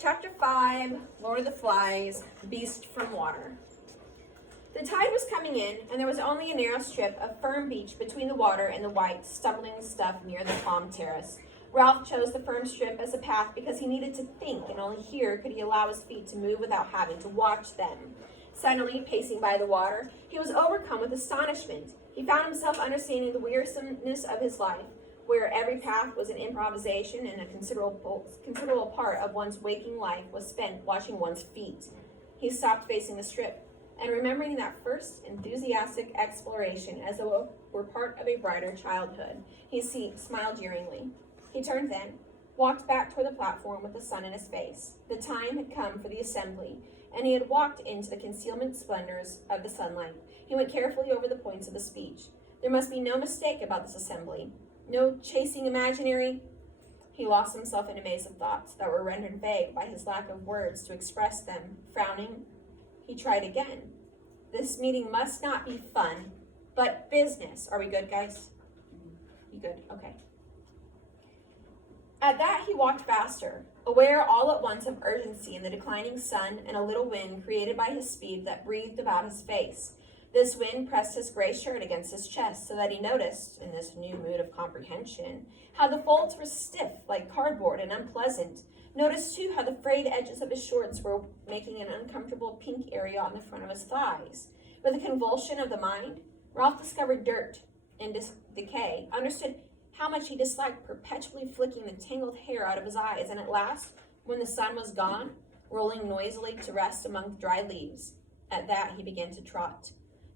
Chapter 5, Lord of the Flies, Beast from Water. The tide was coming in, and there was only a narrow strip of firm beach between the water and the white, stumbling stuff near the palm terrace. Ralph chose the firm strip as a path because he needed to think, and only here could he allow his feet to move without having to watch them. Suddenly, pacing by the water, he was overcome with astonishment. He found himself understanding the wearisomeness of his life, where every path was an improvisation and a considerable part of one's waking life was spent watching one's feet. He stopped facing the strip, and remembering that first enthusiastic exploration as though it were part of a brighter childhood, he smiled jeeringly. He turned then, walked back toward the platform with the sun in his face. The time had come for the assembly, and he had walked into the concealment splendors of the sunlight. He went carefully over the points of the speech. There must be no mistake about this assembly. No chasing imaginary. He lost himself in a maze of thoughts that were rendered vague by his lack of words to express them. Frowning, he tried again. This meeting must not be fun, but business. Are we good, guys? You good? Okay. At that, he walked faster, aware all at once of urgency in the declining sun and a little wind created by his speed that breathed about his face. This wind pressed his gray shirt against his chest so that he noticed, in this new mood of comprehension, how the folds were stiff like cardboard and unpleasant. Noticed, too, how the frayed edges of his shorts were making an uncomfortable pink area on the front of his thighs. With a convulsion of the mind, Ralph discovered dirt and decay, understood how much he disliked perpetually flicking the tangled hair out of his eyes, and at last, when the sun was gone, rolling noisily to rest among the dry leaves, at that he began to trot.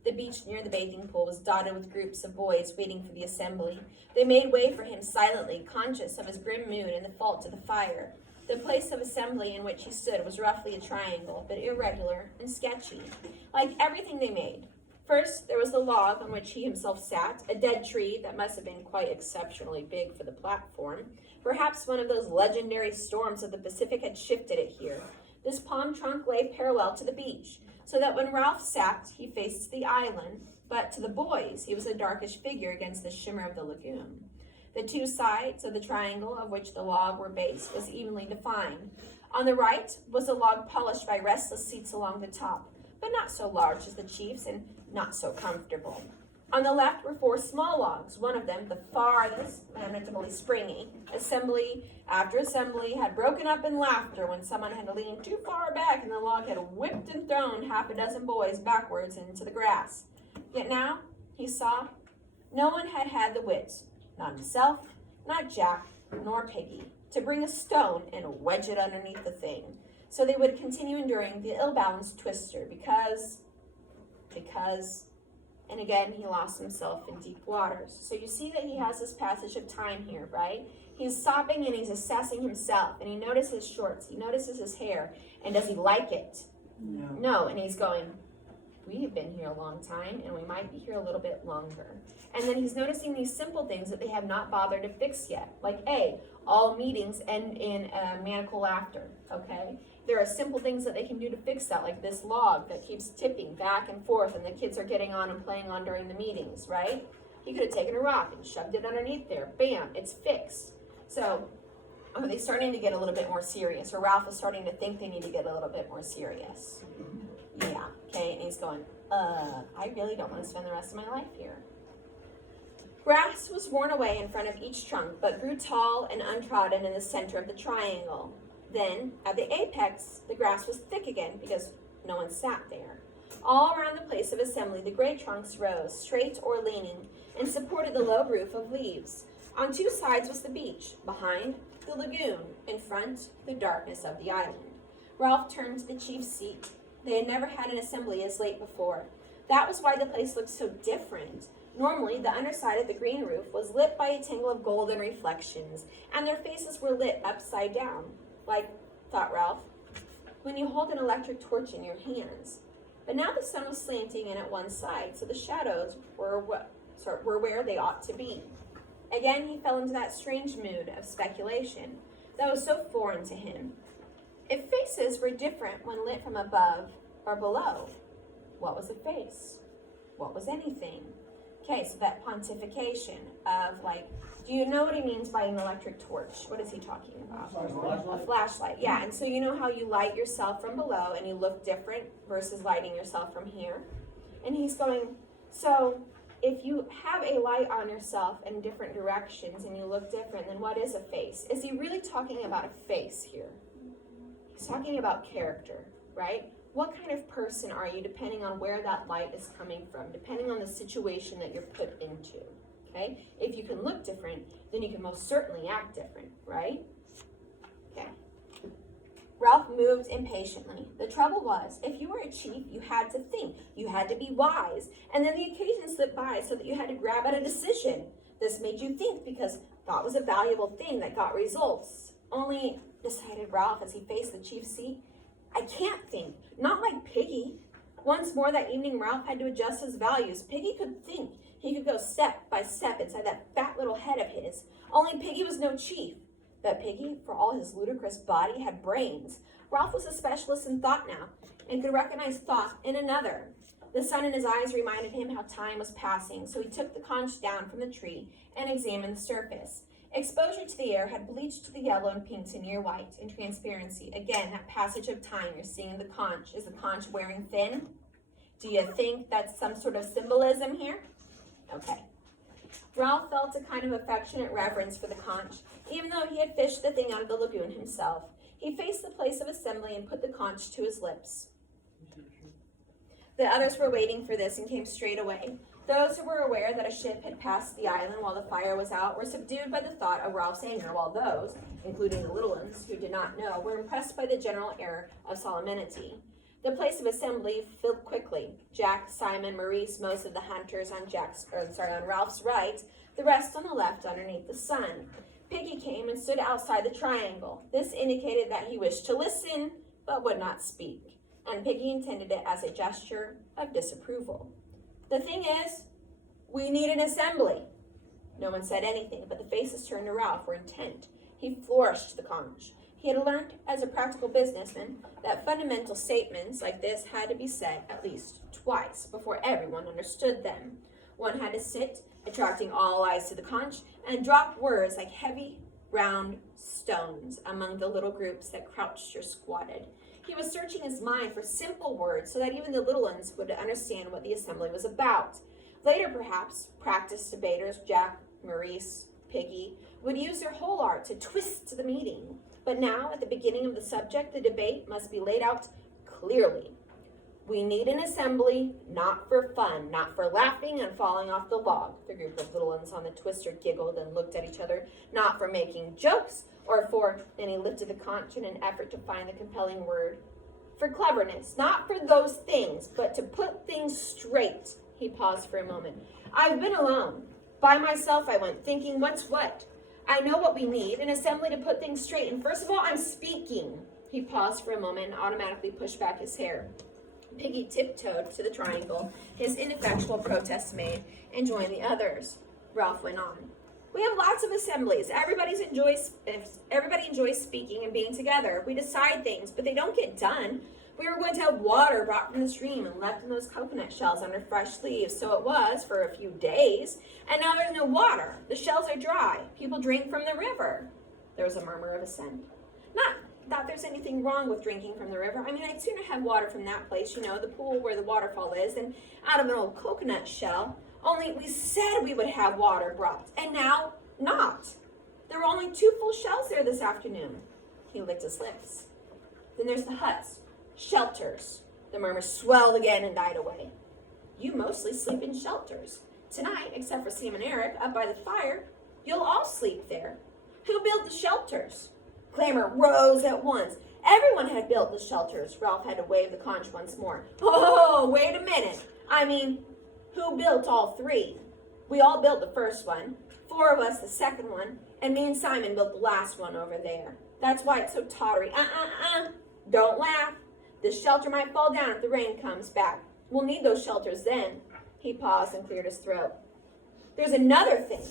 The beach near the bathing pool was dotted with groups of boys waiting for the assembly. They made way for him silently, conscious of his grim mood and the fault of the fire. The place of assembly in which he stood was roughly a triangle, but irregular and sketchy, like everything they made. First, there was the log on which he himself sat, a dead tree that must have been quite exceptionally big for the platform. Perhaps one of those legendary storms of the Pacific had shifted it here. This palm trunk lay parallel to the beach, so that when Ralph sat, he faced the island, but to the boys, he was a darkish figure against the shimmer of the lagoon. The two sides of the triangle of which the log were based was evenly defined. On the right was a log polished by restless seats along the top, but not so large as the chief's and not so comfortable. On the left were 4 small logs, one of them, the farthest, lamentably springy. Assembly after assembly had broken up in laughter when someone had leaned too far back and the log had whipped and thrown half a dozen boys backwards into the grass. Yet now, he saw, no one had had the wit, not himself, not Jack, nor Peggy, to bring a stone and wedge it underneath the thing, so they would continue enduring the ill-balanced twister because, and again, he lost himself in deep waters. So you see that he has this passage of time here, right? He's stopping and he's assessing himself, and he notices his shorts, he notices his hair, and does he like it? No, and he's going, we have been here a long time, and we might be here a little bit longer. And then he's noticing these simple things that they have not bothered to fix yet. Like A, all meetings end in maniacal laughter, okay? There are simple things that they can do to fix that, like this log that keeps tipping back and forth and the kids are getting on and playing on during the meetings, right? He could have taken a rock and shoved it underneath there. Bam, it's fixed. So are they starting to get a little bit more serious? Or Ralph is starting to think they need to get a little bit more serious. Yeah, okay, and he's going, I really don't want to spend the rest of my life here. Grass was worn away in front of each trunk, but grew tall and untrodden in the center of the triangle. Then, at the apex, the grass was thick again because no one sat there. All around the place of assembly, the gray trunks rose, straight or leaning, and supported the low roof of leaves. On 2 sides was the beach, behind, the lagoon, in front, the darkness of the island. Ralph turned to the chief's seat. They had never had an assembly as late before. That was why the place looked so different. Normally, the underside of the green roof was lit by a tangle of golden reflections, and their faces were lit upside down. Like, thought Ralph, when you hold an electric torch in your hands. But now the sun was slanting in at one side, so the shadows were where they ought to be. Again, he fell into that strange mood of speculation that was so foreign to him. If faces were different when lit from above or below, what was a face? What was anything? Okay, so that pontification of like, do you know what he means by an electric torch? What is he talking about? A flashlight. Yeah, and so you know how you light yourself from below and you look different versus lighting yourself from here? And he's going, so if you have a light on yourself in different directions and you look different, then what is a face? Is he really talking about a face here? He's talking about character, right? What kind of person are you depending on where that light is coming from, depending on the situation that you're put into, okay? If you can look different, then you can most certainly act different, right? Okay. Ralph moved impatiently. The trouble was, if you were a chief, you had to think. You had to be wise. And then the occasion slipped by so that you had to grab at a decision. This made you think because thought was a valuable thing that got results. Only, decided Ralph as he faced the chief's seat, I can't think. Not like Piggy. Once more that evening, Ralph had to adjust his values. Piggy could think. He could go step by step inside that fat little head of his. Only Piggy was no chief. But Piggy, for all his ludicrous body, had brains. Ralph was a specialist in thought now, and could recognize thought in another. The sun in his eyes reminded him how time was passing, so he took the conch down from the tree and examined the surface. Exposure to the air had bleached the yellow and pink to near white in transparency. Again, that passage of time you're seeing in the conch. Is the conch wearing thin? Do you think that's some sort of symbolism here? Okay. Ralph felt a kind of affectionate reverence for the conch, even though he had fished the thing out of the lagoon himself. He faced the place of assembly and put the conch to his lips. The others were waiting for this and came straight away. Those who were aware that a ship had passed the island while the fire was out were subdued by the thought of Ralph's anger, while those, including the little ones who did not know, were impressed by the general air of solemnity. The place of assembly filled quickly. Jack, Simon, Maurice, most of the hunters on Ralph's right, the rest on the left underneath the sun. Piggy came and stood outside the triangle. This indicated that he wished to listen, but would not speak, and Piggy intended it as a gesture of disapproval. The thing is, we need an assembly. No one said anything, but the faces turned to Ralph were intent. He flourished the conch. He had learned as a practical businessman that fundamental statements like this had to be said at least twice before everyone understood them. One had to sit, attracting all eyes to the conch, and drop words like heavy, round stones among the little groups that crouched or squatted. He was searching his mind for simple words so that even the little ones would understand what the assembly was about. Later, perhaps, practiced debaters, Jack, Maurice, Piggy, would use their whole art to twist the meeting. But now, at the beginning of the subject, the debate must be laid out clearly. We need an assembly, not for fun, not for laughing and falling off the log. The group of little ones on the twister giggled and looked at each other, not for making jokes or for, and he lifted the conch in an effort to find the compelling word, for cleverness, not for those things, but to put things straight. He paused for a moment. I've been alone. By myself I went, thinking what's what. I know what we need, an assembly to put things straight. And first of all, I'm speaking. He paused for a moment and automatically pushed back his hair. Piggy tiptoed to the triangle, his ineffectual protest made, and joined the others. Ralph went on. We have lots of assemblies. Everybody enjoys speaking and being together. We decide things, but they don't get done. We were going to have water brought from the stream and left in those coconut shells under fresh leaves. So it was for a few days. And now there's no water. The shells are dry. People drink from the river. There was a murmur of assent. Not that there's anything wrong with drinking from the river. I mean, I'd sooner have water from that place, the pool where the waterfall is, than out of an old coconut shell. Only we said we would have water brought, and now not. There were only 2 full shells there this afternoon. He licked his lips. Then there's the huts. Shelters. The murmur swelled again and died away. You mostly sleep in shelters. Tonight, except for Sam and Eric, up by the fire, you'll all sleep there. Who built the shelters? Clamor rose at once. Everyone had built the shelters. Ralph had to wave the conch once more. Oh, wait a minute. I mean, who built all 3? We all built the first one, 4 of us the second one, and me and Simon built the last one over there. That's why it's so tottery. Don't laugh. This shelter might fall down if the rain comes back. We'll need those shelters then. He paused and cleared his throat. There's another thing.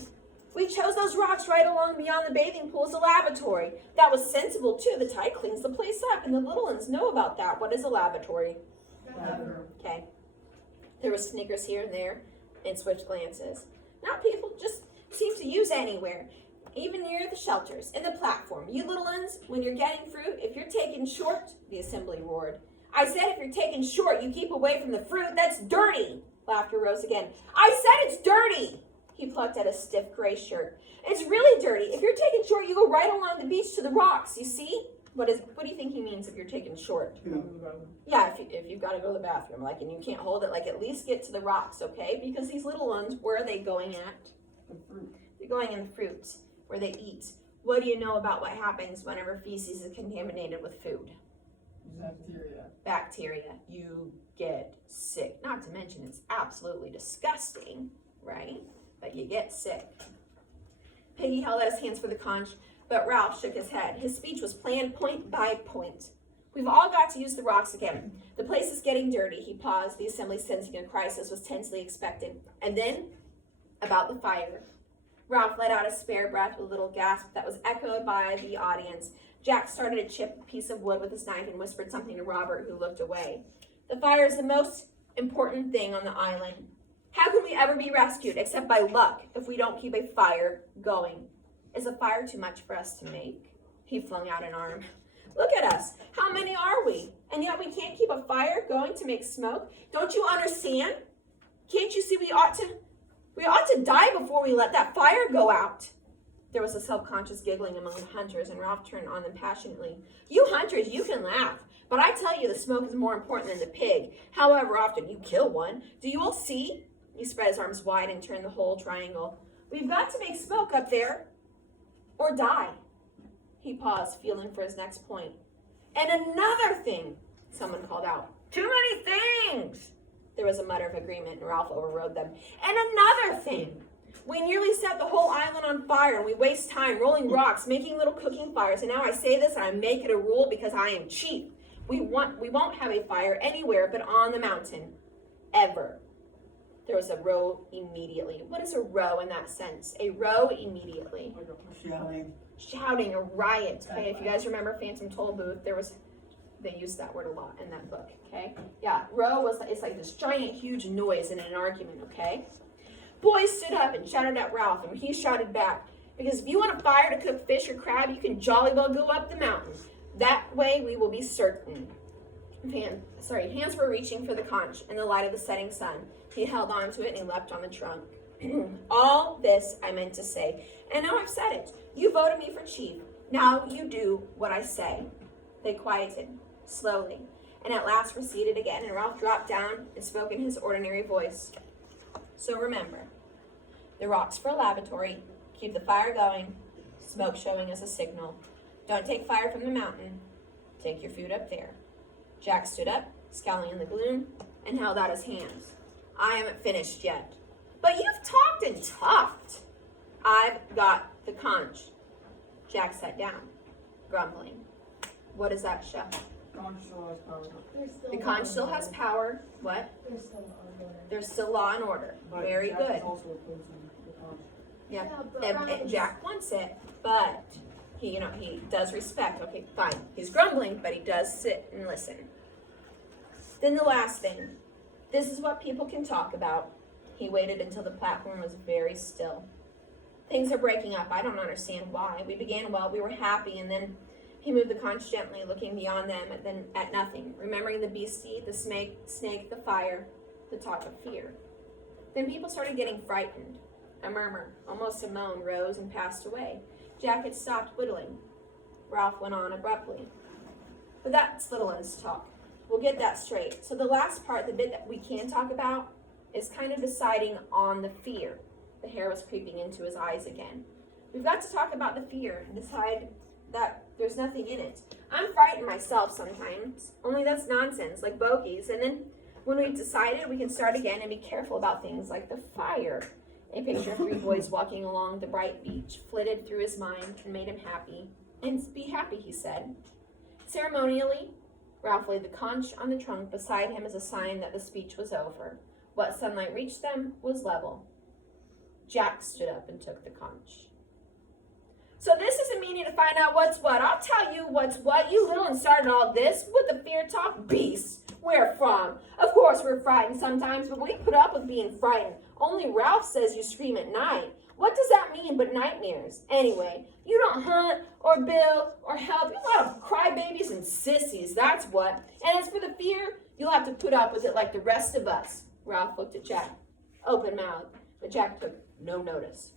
We chose those rocks right along beyond the bathing pool as a lavatory. That was sensible, too. The tide cleans the place up, and the little ones know about that. What is a lavatory? Okay. There was snickers here and there. and switched glances. Not people just seem to use anywhere, even near the shelters and the platform. You little uns, when you're getting fruit, if you're taking short, the assembly roared. I said if you're taking short, you keep away from the fruit. That's dirty. Laughter rose again. I said it's dirty. He plucked at a stiff gray shirt. It's really dirty. If you're taking short, you go right along the beach to the rocks, you see? What do you think he means if you're taking short? Yeah, if you've got to go to the bathroom, like, and you can't hold it, like, at least get to the rocks, okay? Because these little ones, where are they going at? The fruit. They're going in the fruit, where they eat. What do you know about what happens whenever feces is contaminated with food? Bacteria. Bacteria. You get sick. Not to mention, it's absolutely disgusting, right? But you get sick. Piggy held out his hands for the conch, but Ralph shook his head. His speech was planned point by point. We've all got to use the rocks again. The place is getting dirty. He paused. The assembly, sensing a crisis, was tensely expected. And then, about the fire. Ralph let out a spare breath with a little gasp that was echoed by the audience. Jack started to chip a piece of wood with his knife and whispered something to Robert, who looked away. The fire is the most important thing on the island. How can we ever be rescued except by luck if we don't keep a fire going? Is a fire too much for us to make? He flung out an arm. Look at us. How many are we? And yet we can't keep a fire going to make smoke? Don't you understand? Can't you see we ought to die before we let that fire go out? There was a self-conscious giggling among the hunters, and Ralph turned on them passionately. You hunters, you can laugh, but I tell you the smoke is more important than the pig, however often you kill one. Do you all see? He spread his arms wide and turned the whole triangle. We've got to make smoke up there, or die. He paused, feeling for his next point. And another thing, someone called out. Too many things! There was a mutter of agreement, and Ralph overrode them. And another thing! We nearly set the whole island on fire, and we waste time rolling rocks, making little cooking fires. And now I say this, and I make it a rule because I am cheap. We won't have a fire anywhere but on the mountain. Ever. There was a row immediately. What is a row in that sense? A row immediately. Shouting, a riot. Okay, if you guys remember Phantom Tollbooth, they used that word a lot in that book, okay? Yeah, row it's like this giant, huge noise in an argument, okay? Boys stood up and shouted at Ralph, and he shouted back, because if you want a fire to cook fish or crab, you can jolly well go up the mountain. That way we will be certain. Hands were reaching for the conch in the light of the setting sun. He held on to it and he leapt on the trunk. All this I meant to say, and now I've said it. You voted me for chief. Now you do what I say. They quieted, slowly, and at last receded again, and Ralph dropped down and spoke in his ordinary voice. So remember, the rock's for a lavatory, keep the fire going, smoke showing as a signal. Don't take fire from the mountain, take your food up there. Jack stood up, scowling in the gloom, and held out his hands. I haven't finished yet. But you've talked and talked. I've got the conch. Jack sat down, grumbling. What does that show? Conch still has power. The conch still has power. What? There's still law and order. But Very Jack good. is also opposing the conch. Yeah. but And Ralph's- Jack wants it, but he does respect. Okay, fine. He's grumbling, but he does sit and listen. Then the last thing. This is what people can talk about. He waited until the platform was very still. Things are breaking up. I don't understand why. We began well, we were happy, and then he moved the conch gently, looking beyond them, then at nothing, remembering the beastie, the snake, the fire, the talk of fear. Then people started getting frightened. A murmur, almost a moan, rose and passed away. Jack had stopped whittling. Ralph went on abruptly. But that's little one's talk. We'll get that straight. So the last part, the bit that we can talk about, is kind of deciding on the fear. The hair was creeping into his eyes again. We've got to talk about the fear and decide that there's nothing in it. I'm frightened myself sometimes, only that's nonsense, like bogies. And then when we've decided, we can start again and be careful about things like the fire. A picture of three boys walking along the bright beach flitted through his mind and made him happy. And be happy, he said. Ceremonially, Ralph laid the conch on the trunk beside him as a sign that the speech was over. What sunlight reached them was level. Jack stood up and took the conch. So this is a meeting to find out what's what. I'll tell you what's what. You little and started all this with the fear talk. Beasts. Where from? Of course we're frightened sometimes, but we put up with being frightened. Only Ralph says you scream at night. What does that mean but nightmares? Anyway, you don't hunt or build or help. You're a lot of crybabies and sissies, that's what. And as for the fear, you'll have to put up with it like the rest of us. Ralph looked at Jack, open-mouthed, but Jack took no notice.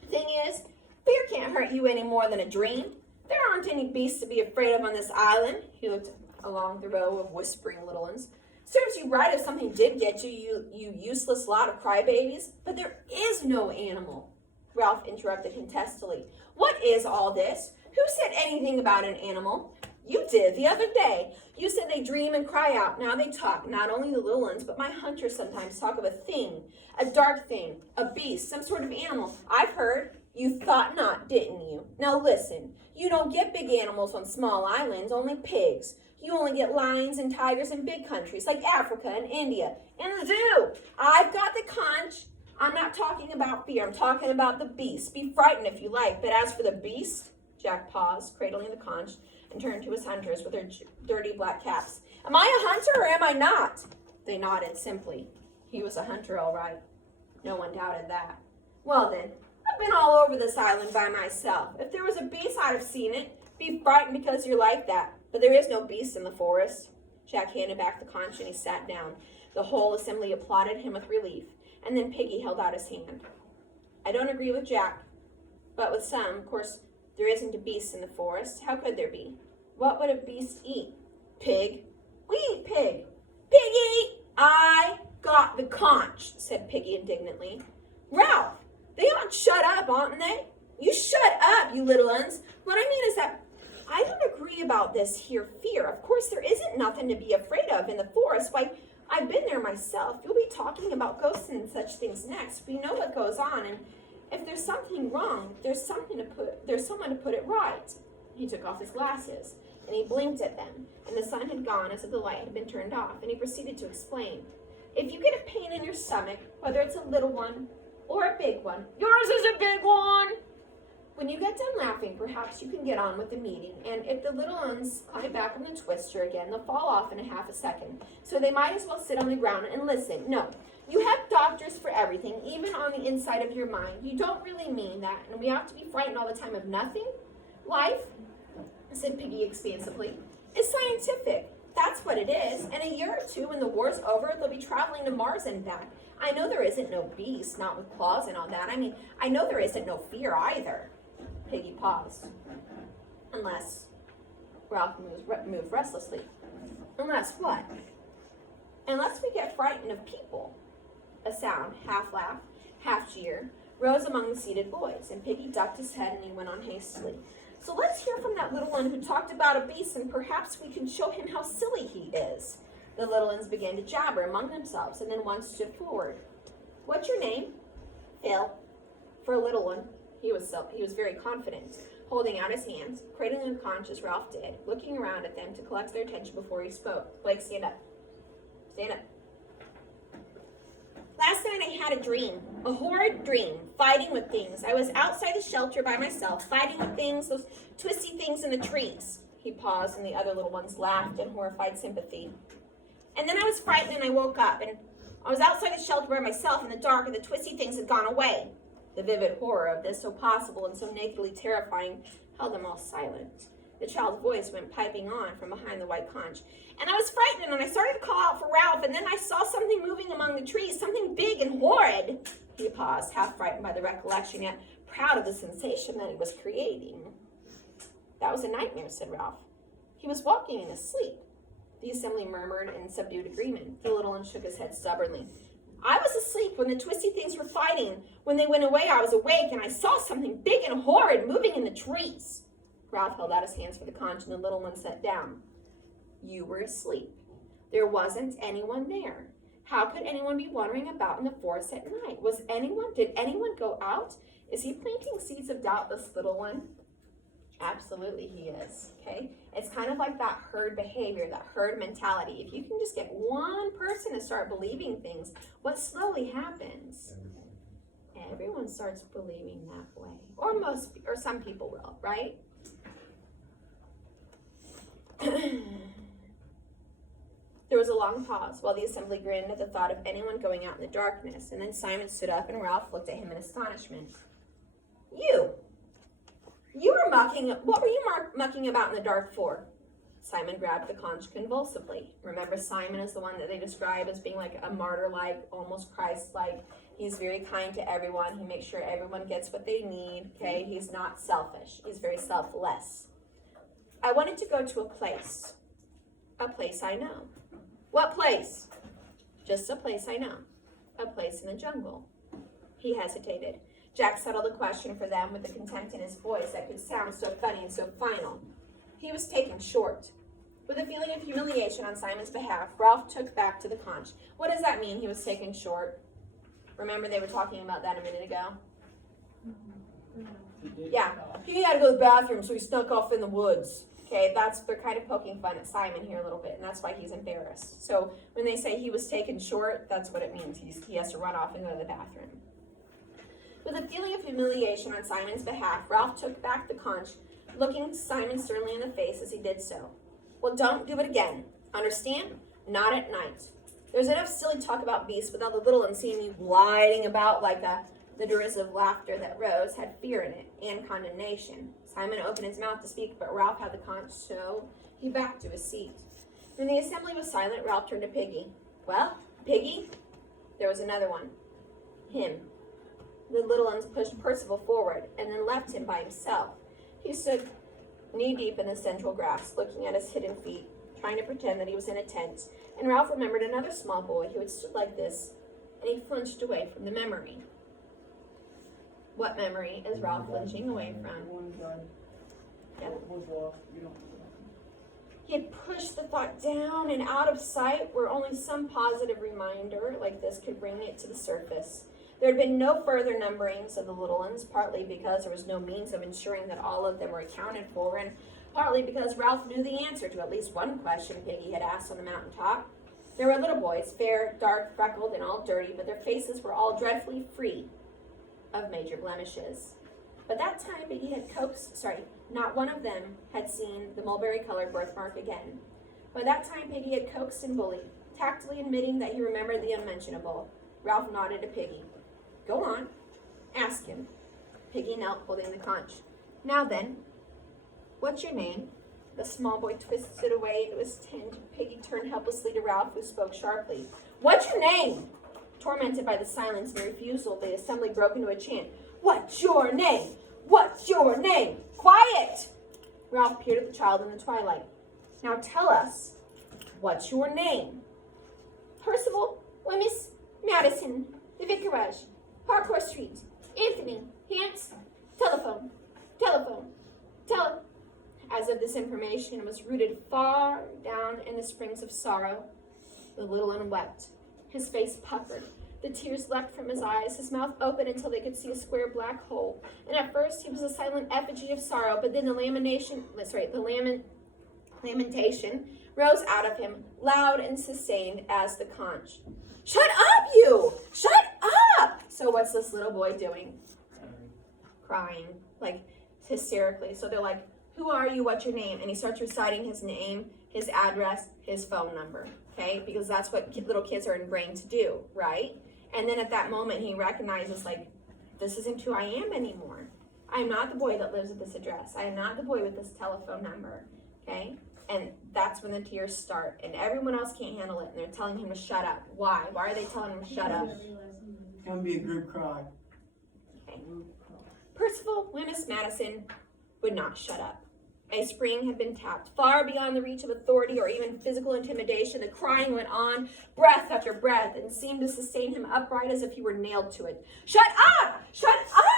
The thing is, fear can't hurt you any more than a dream. There aren't any beasts to be afraid of on this island. He looked along the row of whispering little ones. Serves you right if something did get you, you useless lot of crybabies. But there is no animal. Ralph interrupted him testily. What is all this? Who said anything about an animal? You did the other day. You said they dream and cry out. Now they talk. Not only the little ones, but my hunters sometimes talk of a thing, a dark thing, a beast, some sort of animal. I've heard. You thought not, didn't you? Now listen, you don't get big animals on small islands, only pigs. You only get lions and tigers in big countries like Africa and India. And the zoo. I've got the conch. I'm not talking about fear. I'm talking about the beast. Be frightened if you like. But as for the beast, Jack paused, cradling the conch, and turned to his hunters with their dirty black caps. Am I a hunter or am I not? They nodded simply. He was a hunter, all right. No one doubted that. Well then, I've been all over this island by myself. If there was a beast, I'd have seen it. Be frightened because you're like that. But there is no beast in the forest. Jack handed back the conch and he sat down. The whole assembly applauded him with relief. And then Piggy held out his hand. I don't agree with Jack, but with some, of course, there isn't a beast in the forest. How could there be? What would a beast eat? Pig. We eat pig. Piggy! I got the conch, said Piggy indignantly. Ralph, they aren't shut up, aren't they? You shut up, you little uns. What I mean is that I don't agree about this here fear. Of course, there isn't nothing to be afraid of in the forest. Why, I've been there myself. You'll be talking about ghosts and such things next. We know what goes on, and if there's something wrong, there's someone to put it right. He took off his glasses, and he blinked at them, and the sun had gone as if the light had been turned off, and he proceeded to explain. If you get a pain in your stomach, whether it's a little one or a big one, yours is a big one. When you get done laughing, perhaps you can get on with the meeting, and if the little ones climb back on the twister again, they'll fall off in a half a second. So they might as well sit on the ground and listen. No, you have doctors for everything, even on the inside of your mind. You don't really mean that, and we have to be frightened all the time of nothing. Life, said Piggy expansively, is scientific. That's what it is. In a year or two, when the war's over, they'll be traveling to Mars and back. I know there isn't no beast, not with claws and all that. I mean, I know there isn't no fear either. Piggy paused. Unless, Ralph moved restlessly. Unless what? Unless we get frightened of people. A sound, half laugh, half jeer, rose among the seated boys, and Piggy ducked his head and he went on hastily. So let's hear from that little one who talked about a beast, and perhaps we can show him how silly he is. The little ones began to jabber among themselves, and then one stood forward. What's your name? Phil. For a little one, he was very confident, holding out his hands, cradling the conch as Ralph did, looking around at them to collect their attention before he spoke. Blake, stand up. Stand up. Last night I had a dream, a horrid dream, fighting with things. I was outside the shelter by myself, fighting with things, those twisty things in the trees. He paused, and the other little ones laughed in horrified sympathy. And then I was frightened, and I woke up, and I was outside the shelter by myself in the dark, and the twisty things had gone away. The vivid horror of this, so possible and so nakedly terrifying, held them all silent. The child's voice went piping on from behind the white conch. And I was frightened, and I started to call out for Ralph, and then I saw something moving among the trees, something big and horrid. He paused, half frightened by the recollection, yet proud of the sensation that he was creating. That was a nightmare, said Ralph. He was walking in his sleep. The assembly murmured in subdued agreement. The little one shook his head stubbornly. I was asleep when the twisty things were fighting. When they went away, I was awake, and I saw something big and horrid moving in the trees. Ralph held out his hands for the conch, and the little one sat down. You were asleep. There wasn't anyone there. How could anyone be wandering about in the forest at night? Did anyone go out? Is he planting seeds of doubt, this little one? Absolutely he is, okay? It's kind of like that herd behavior, that herd mentality. If you can just get one person to start believing things, what slowly happens? Everyone starts believing that way. Or some people will, right? There was a long pause while the assembly grinned at the thought of anyone going out in the darkness, and then Simon stood up and Ralph looked at him in astonishment. What were you mucking about in the dark for? Simon grabbed the conch convulsively. Remember, Simon is the one that they describe as being like a martyr-like, almost Christ-like. He's very kind to everyone. He makes sure everyone gets what they need, okay? He's not selfish. He's very selfless. I wanted to go to a place I know. What place? Just a place I know. A place in the jungle. He hesitated. Jack settled the question for them with the contempt in his voice that could sound so funny and so final. He was taken short. With a feeling of humiliation on Simon's behalf, Ralph took back to the conch. What does that mean, he was taken short? Remember they were talking about that a minute ago? Yeah, he had to go to the bathroom, so he snuck off in the woods. Okay, they're kind of poking fun at Simon here a little bit, and that's why he's embarrassed. So when they say he was taken short, that's what it means. He has to run off and go to the bathroom. With a feeling of humiliation on Simon's behalf, Ralph took back the conch, looking Simon sternly in the face as he did so. Well, don't do it again. Understand? Not at night. There's enough silly talk about beasts without the little one seeing you gliding about like the derisive laughter that rose had fear in it and condemnation. Simon opened his mouth to speak, but Ralph had the conch, so he backed to his seat. When the assembly was silent, Ralph turned to Piggy. Well, Piggy? There was another one. Him. The little ones pushed Percival forward and then left him by himself. He stood knee-deep in the central grass, looking at his hidden feet, trying to pretend that he was in a tent, and Ralph remembered another small boy who had stood like this, and he flinched away from the memory. What memory is Ralph flinching away from? One guy Yeah. was lost. We don't know. He had pushed the thought down and out of sight where only some positive reminder like this could bring it to the surface. There had been no further numberings of the little ones, partly because there was no means of ensuring that all of them were accounted for, and partly because Ralph knew the answer to at least one question Piggy had asked on the mountaintop. There were little boys, fair, dark, freckled, and all dirty, but their faces were all dreadfully free of major blemishes. But that time Piggy had not one of them had seen the mulberry-colored birthmark again. By that time Piggy had coaxed and bullied, tactfully admitting that he remembered the unmentionable. Ralph nodded to Piggy. Go on. Ask him. Piggy knelt, holding the conch. Now then, what's your name? The small boy twisted away into his tent. Piggy turned helplessly to Ralph, who spoke sharply. What's your name? Tormented by the silence and refusal, the assembly broke into a chant. What's your name? What's your name? Quiet! Ralph peered at the child in the twilight. Now tell us, what's your name? Percival Wemyss Madison, the Vicarage, Parkour Street, Anthony, Hance, telephone. As if this information was rooted far down in the springs of sorrow, the little one wept. His face puckered. The tears leapt from his eyes. His mouth opened until they could see a square black hole. And at first he was a silent effigy of sorrow, but then the lamentation rose out of him, loud and sustained as the conch. Shut up, you! Shut up! So what's this little boy doing? Crying, like hysterically. So they're like, who are you? What's your name? And he starts reciting his name, his address, his phone number, okay? Because that's what little kids are ingrained to do, right? And then at that moment, he recognizes, like, this isn't who I am anymore. I'm not the boy that lives at this address. I am not the boy with this telephone number, okay? And that's when the tears start. And everyone else can't handle it, and they're telling him to shut up. Why? Why are they telling him to shut up? It's gonna be a group cry. Okay. Percival Wemyss Madison would not shut up. A spring had been tapped, far beyond the reach of authority or even physical intimidation. The crying went on, breath after breath, and seemed to sustain him upright as if he were nailed to it. Shut up! Shut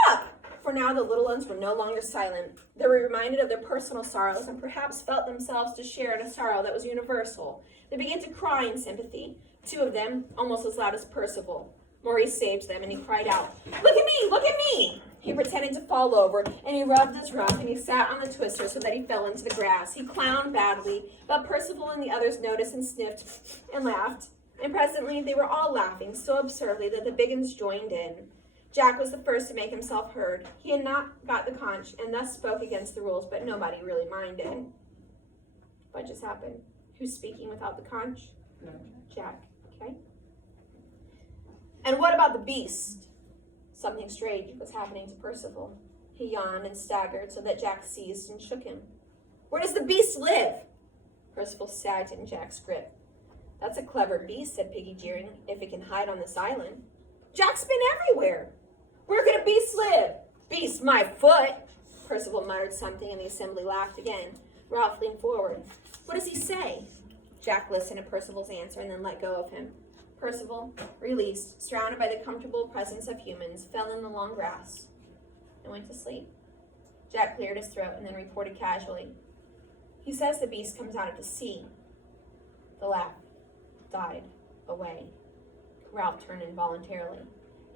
up! For now the little ones were no longer silent. They were reminded of their personal sorrows and perhaps felt themselves to share in a sorrow that was universal. They began to cry in sympathy, two of them almost as loud as Percival. Maurice saved them, and he cried out, Look at me! Look at me! He pretended to fall over, and he rubbed his rump, and he sat on the twister so that he fell into the grass. He clowned badly, but Percival and the others noticed and sniffed and laughed. And presently they were all laughing so absurdly that the big uns joined in. Jack was the first to make himself heard. He had not got the conch, and thus spoke against the rules, but nobody really minded. What just happened? Who's speaking without the conch? Okay. Jack, okay? And what about the beast? Something strange was happening to Percival. He yawned and staggered so that Jack seized and shook him. Where does the beast live? Percival sagged in Jack's grip. That's a clever beast, said Piggy, jeering, if it can hide on this island. Jack's been everywhere. Where could a beast live? Beast my foot. Percival muttered something and the assembly laughed again. Ralph leaned forward. What does he say? Jack listened to Percival's answer and then let go of him. Percival, released, surrounded by the comfortable presence of humans, fell in the long grass and went to sleep. Jack cleared his throat and then reported casually. He says the beast comes out of the sea. The laugh died away. Ralph turned involuntarily.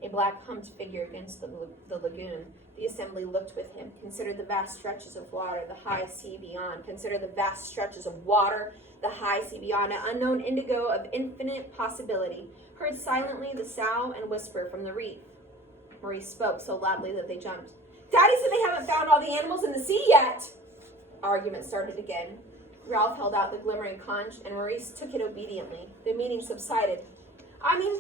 A black humped figure against the lagoon. The assembly looked with him, considered the vast stretches of water, the high sea beyond, considered the vast stretches of water, the high sea beyond, an unknown indigo of infinite possibility, heard silently the sough and whisper from the reef. Maurice spoke so loudly that they jumped. Daddy said they haven't found all the animals in the sea yet. Argument started again. Ralph held out the glimmering conch, and Maurice took it obediently. The meeting subsided. I mean,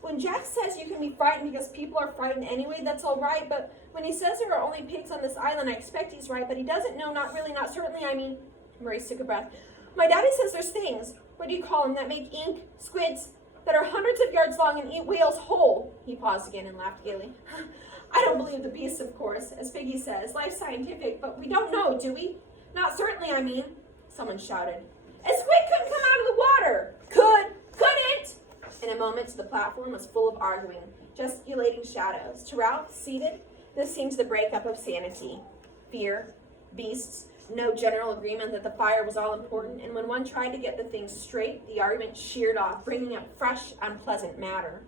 when Jack says you can be frightened because people are frightened anyway, that's all right, but when he says there are only pigs on this island, I expect he's right, but he doesn't know, not really, not certainly, I mean, Maurice took a breath. My daddy says there's things, what do you call them, that make ink, squids, that are hundreds of yards long and eat whales whole. He paused again and laughed gaily. I don't believe the beasts, of course, as Piggy says, life's scientific, but we don't know, do we? Not certainly, I mean, someone shouted. A squid couldn't come out of the water. Couldn't. In a moment, the platform was full of arguing, gesticulating shadows. To Ralph, seated, this seemed the breakup of sanity. Fear, beasts, no general agreement that the fire was all important, and when one tried to get the thing straight, the argument sheared off, bringing up fresh, unpleasant matter.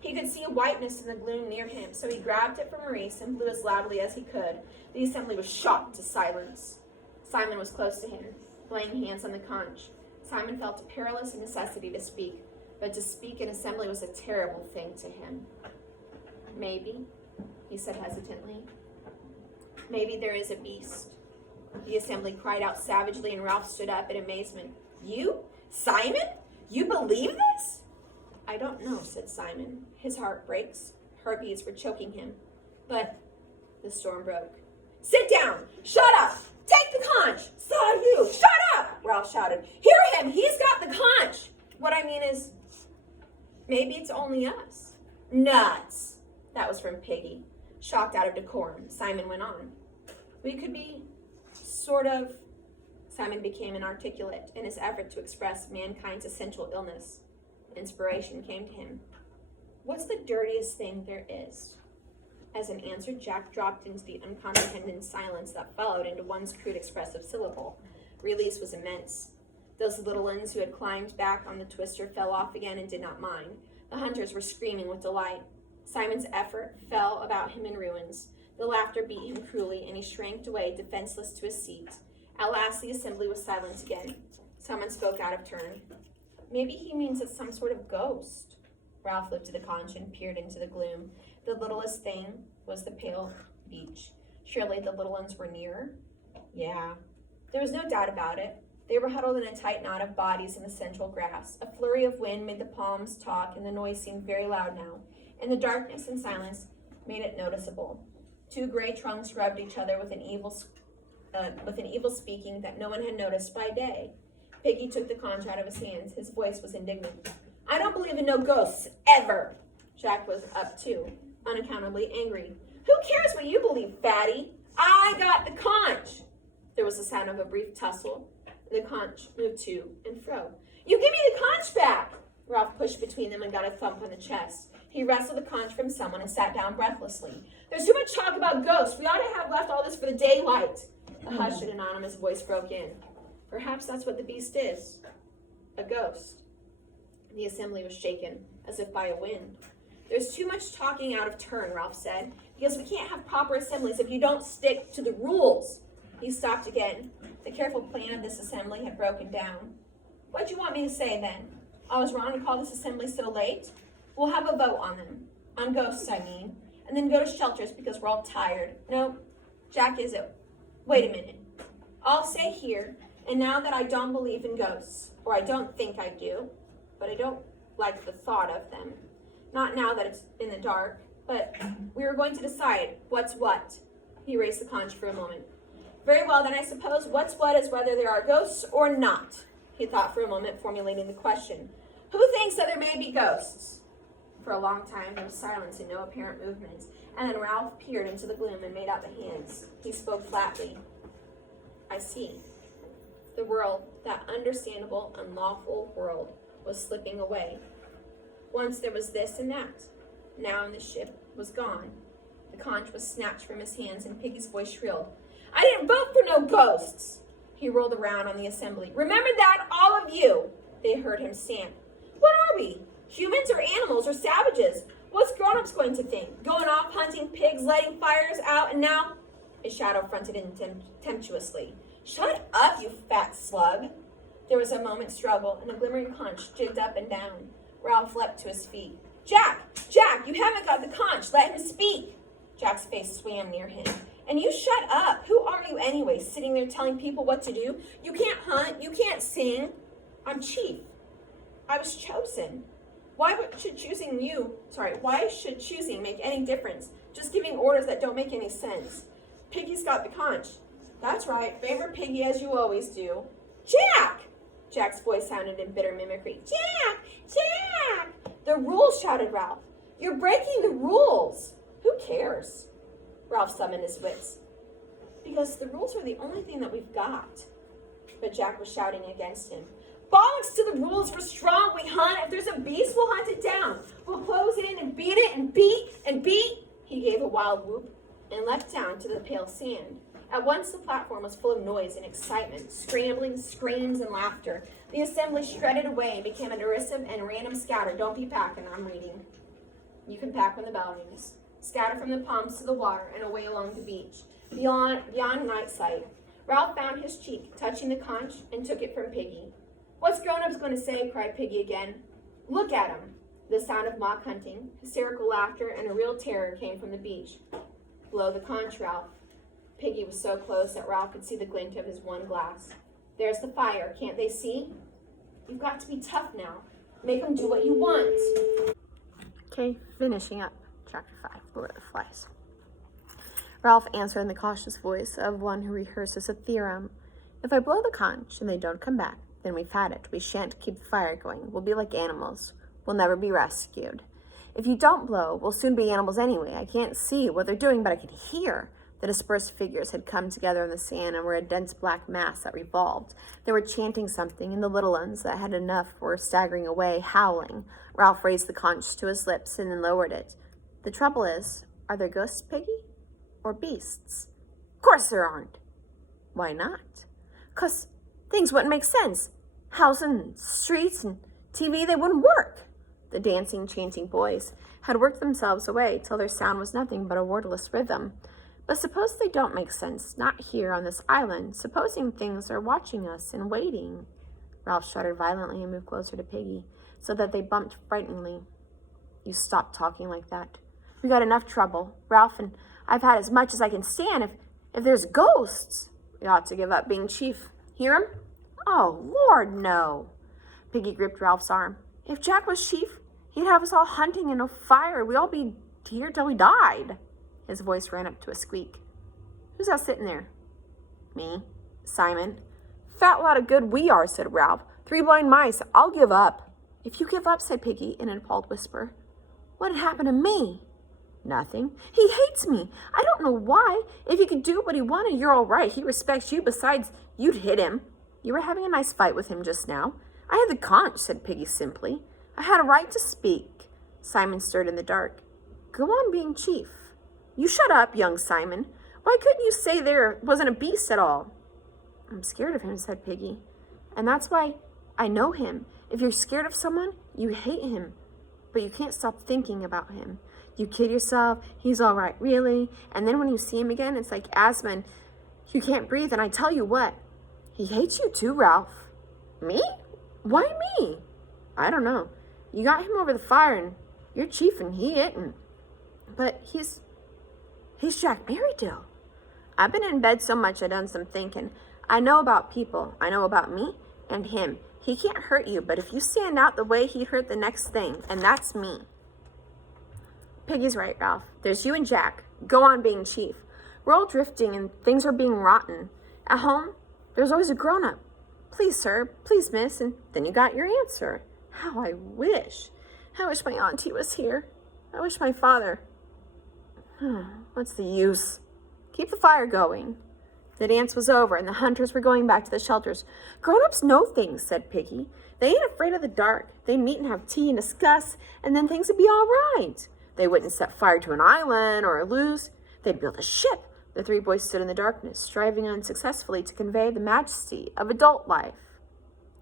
He could see a whiteness in the gloom near him, so he grabbed it from Maurice and blew as loudly as he could. The assembly was shocked to silence. Simon was close to him, laying hands on the conch. Simon felt a perilous necessity to speak, but to speak in assembly was a terrible thing to him. Maybe, he said hesitantly, maybe there is a beast. The assembly cried out savagely, and Ralph stood up in amazement. You? Simon? You believe this? I don't know, said Simon. His heart breaks. Heartbeats were choking him. But the storm broke. Sit down! Shut up! Take the conch! So you! Shut up! Ralph shouted. Hear him! He's got the conch! What I mean is, maybe it's only us. Nuts! That was from Piggy. Shocked out of decorum, Simon went on. We could be sort of... Simon became inarticulate in his effort to express mankind's essential illness. Inspiration came to him. What's the dirtiest thing there is? As an answer, Jack dropped into the uncomprehending silence that followed into one's crude expressive syllable. Release was immense. Those little ones who had climbed back on the twister fell off again and did not mind. The hunters were screaming with delight. Simon's effort fell about him in ruins. The laughter beat him cruelly, and he shrank away, defenseless, to his seat. At last, the assembly was silent again. Someone spoke out of turn. Maybe he means it's some sort of ghost. Ralph lifted the conch and peered into the gloom. The littlest thing was the pale beach. Surely the little ones were nearer? Yeah. There was no doubt about it. They were huddled in a tight knot of bodies in the central grass. A flurry of wind made the palms talk, and the noise seemed very loud now. And the darkness and silence made it noticeable. Two gray trunks rubbed each other with an evil speaking that no one had noticed by day. Piggy took the conch out of his hands. His voice was indignant. I don't believe in no ghosts, ever. Jack was up too, unaccountably angry. Who cares what you believe, fatty? I got the conch. There was the sound of a brief tussle. The conch moved to and fro. You give me the conch back! Ralph pushed between them and got a thump on the chest. He wrestled the conch from someone and sat down breathlessly. There's too much talk about ghosts. We ought to have left all this for the daylight. A hushed and anonymous voice broke in. Perhaps that's what the beast is. A ghost. The assembly was shaken, as if by a wind. There's too much talking out of turn, Ralph said, because we can't have proper assemblies if you don't stick to the rules. He stopped again. The careful plan of this assembly had broken down. What'd you want me to say, then? I was wrong to call this assembly so late? We'll have a vote on them. On ghosts, I mean. And then go to shelters because we're all tired. No, Jack isn't. Wait a minute. I'll say here, and now that I don't believe in ghosts, or I don't think I do, but I don't like the thought of them. Not now that it's in the dark, but we were going to decide what's what. He raised the conch for a moment. Very well, then I suppose what's what is whether there are ghosts or not. He thought for a moment, formulating the question. Who thinks that there may be ghosts? For a long time, there was silence and no apparent movement, and then Ralph peered into the gloom and made out the hands. He spoke flatly. I see. The world, that understandable, unlawful world, was slipping away. Once there was this and that. Now the ship was gone. The conch was snatched from his hands, and Piggy's voice shrilled. I didn't vote for no ghosts! He rolled around on the assembly. Remember that, all of you! They heard him stamp. What are we? Humans or animals or savages? What's grown-ups going to think? Going off hunting pigs, letting fires out, and now... A shadow fronted him contemptuously. Shut up, you fat slug! There was a moment's struggle, and the glimmering conch jigged up and down. Ralph leapt to his feet. Jack! Jack, you haven't got the conch. Let him speak. Jack's face swam near him. And you shut up. Who are you anyway, sitting there telling people what to do? You can't hunt. You can't sing. I'm chief. I was chosen. Why should choosing make any difference? Just giving orders that don't make any sense. Piggy's got the conch. That's right. Favor Piggy as you always do. Jack! Jack's voice sounded in bitter mimicry. Jack! Jack! The rules, shouted Ralph. You're breaking the rules. Who cares? Ralph summoned his wits. Because the rules are the only thing that we've got. But Jack was shouting against him. Bollocks to the rules. We're strong. We hunt. If there's a beast, we'll hunt it down. We'll close in and beat it and beat and beat. He gave a wild whoop and leapt down to the pale sand. At once the platform was full of noise and excitement, scrambling, screams, and laughter. The assembly shredded away and became a derisive and random scatter. Don't be packing, I'm reading. You can pack when the bell rings. Scatter from the palms to the water and away along the beach. Beyond night sight. Ralph found his cheek, touching the conch, and took it from Piggy. What's grown-ups going to say? Cried Piggy again. Look at him. The sound of mock hunting, hysterical laughter, and a real terror came from the beach. Blow the conch, Ralph. Piggy was so close that Ralph could see the glint of his one glass. There's the fire. Can't they see? You've got to be tough now. Make them do what you want. Okay, finishing up chapter 5, Lord of the Flies. Ralph answered in the cautious voice of one who rehearses a theorem. If I blow the conch and they don't come back, then we've had it. We shan't keep the fire going. We'll be like animals. We'll never be rescued. If you don't blow, we'll soon be animals anyway. I can't see what they're doing, but I can hear. The dispersed figures had come together in the sand and were a dense black mass that revolved. They were chanting something, and the little ones that had enough were staggering away, howling. Ralph raised the conch to his lips and then lowered it. The trouble is, are there ghosts, Piggy? Or beasts? Of course there aren't. Why not? 'Cause things wouldn't make sense. Houses and streets and TV, they wouldn't work. The dancing, chanting boys had worked themselves away till their sound was nothing but a wordless rhythm. But suppose they don't make sense, not here on this island. Supposing things are watching us and waiting. Ralph shuddered violently and moved closer to Piggy, so that they bumped frighteningly. You stop talking like that. We got enough trouble, Ralph, and I've had as much as I can stand. If there's ghosts, we ought to give up being chief. Hear him? Oh, Lord, no. Piggy gripped Ralph's arm. If Jack was chief, he'd have us all hunting and no fire. We'd all be here till we died. His voice ran up to a squeak. Who's that sitting there? Me. Simon. Fat lot of good we are, said Ralph. 3 blind mice. I'll give up. If you give up, said Piggy in an appalled whisper. What'd happen to me? Nothing. He hates me. I don't know why. If he could do what he wanted, you're all right. He respects you. Besides, you'd hit him. You were having a nice fight with him just now. I had the conch, said Piggy simply. I had a right to speak. Simon stirred in the dark. Go on being chief. You shut up, young Simon. Why couldn't you say there wasn't a beast at all? I'm scared of him, said Piggy. And that's why I know him. If you're scared of someone, you hate him. But you can't stop thinking about him. You kid yourself, he's all right, really. And then when you see him again, it's like asthma and you can't breathe. And I tell you what, he hates you too, Ralph. Me? Why me? I don't know. You got him over the fire and you're chief and he isn't. But he's Jack Merridale. I've been in bed so much I done some thinking. I know about people. I know about me and him. He can't hurt you, but if you stand out the way he hurt the next thing, and that's me. Piggy's right, Ralph. There's you and Jack. Go on being chief. We're all drifting and things are being rotten. At home, there's always a grown-up. Please, sir. Please, miss. And then you got your answer. How I wish. I wish my auntie was here. I wish my father. What's the use? Keep the fire going. The dance was over, and the hunters were going back to the shelters. Grown-ups know things, said Piggy. They ain't afraid of the dark. They'd meet and have tea and discuss, and then things would be all right. They wouldn't set fire to an island or lose. They'd build a ship. The three boys stood in the darkness, striving unsuccessfully to convey the majesty of adult life.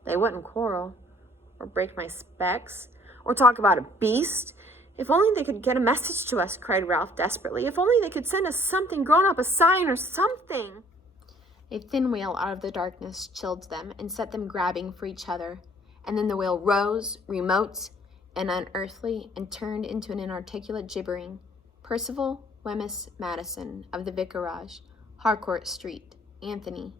They wouldn't quarrel, or break my specs, or talk about a beast. If only they could get a message to us, cried Ralph desperately. If only they could send us something grown up, a sign or something. A thin wail out of the darkness chilled them and set them grabbing for each other. And then the wail rose, remote and unearthly, and turned into an inarticulate gibbering. Percival Wemyss Madison of the Vicarage, Harcourt Street, Anthony,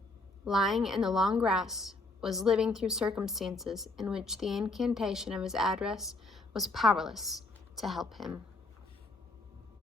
lying in the long grass, was living through circumstances in which the incantation of his address was powerless to help him.